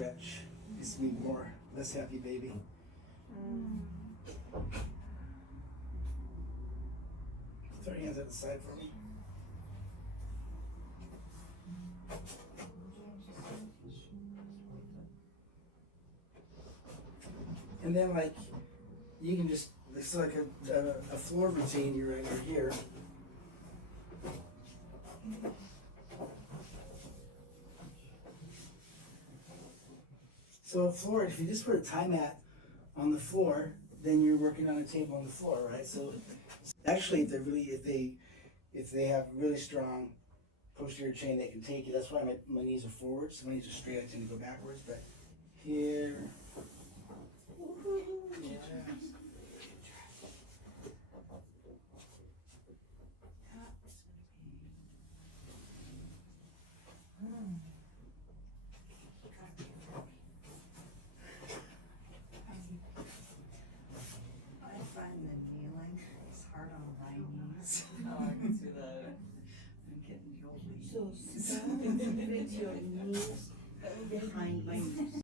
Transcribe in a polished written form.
stretch. Needs to be more, less happy baby. Throw your hands at the side for me. And then like, you can just, it's like a floor routine you're right here. So a floor, if you just put a tie mat on the floor, then you're working on a table on the floor, right? So actually, if they have really strong posterior chain, they can take it. That's why my knees are forward. So my knees are straight, I tend to go backwards. But here, yeah. Oh, I can see that. I'm getting the old lady. So stop and fix your knees behind my knees.